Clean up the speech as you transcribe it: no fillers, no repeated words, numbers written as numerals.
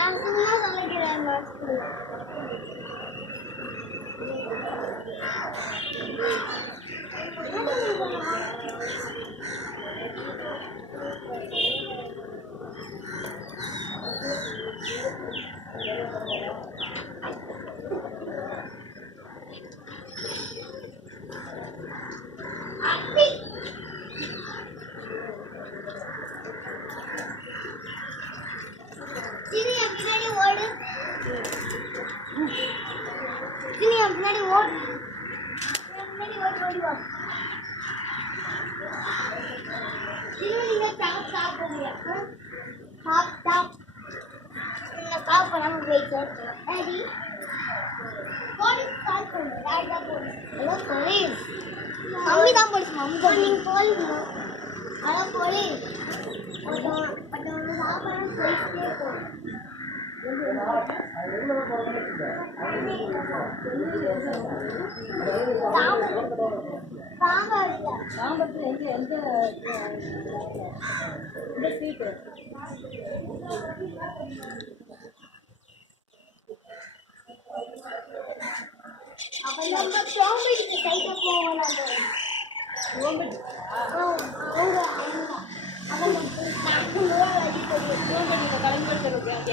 நான் சும்மா சொல்லிக்கிறேன். பின்னாடி ஓடு, பின்னாடி ஓடு, பின்னாடி ஓடி ஓடி வா. நீங்க டாப் சாப்பிடுங்க. டாப் டாப் நீங்க டாப் பண்ணாம போயிட்டு டாடி போலீஸ் கால் பண்ணு. டாடி தான் போலீஸ். Hello police. மம்மி தான் போலீஸ். மம்மி தான். நீங்க போலீஸ். Hello police. பட்டவங்க சாப்பிடாம போயிட்டே இருக்கோம். சாம்பத்தில் எந்த ஸ்வீட்டு அப்ப நம்ம சோம்பேறிக்கு சைட்டா போவோம். அவங்க அவங்க அவங்க அவங்க கிளம்பி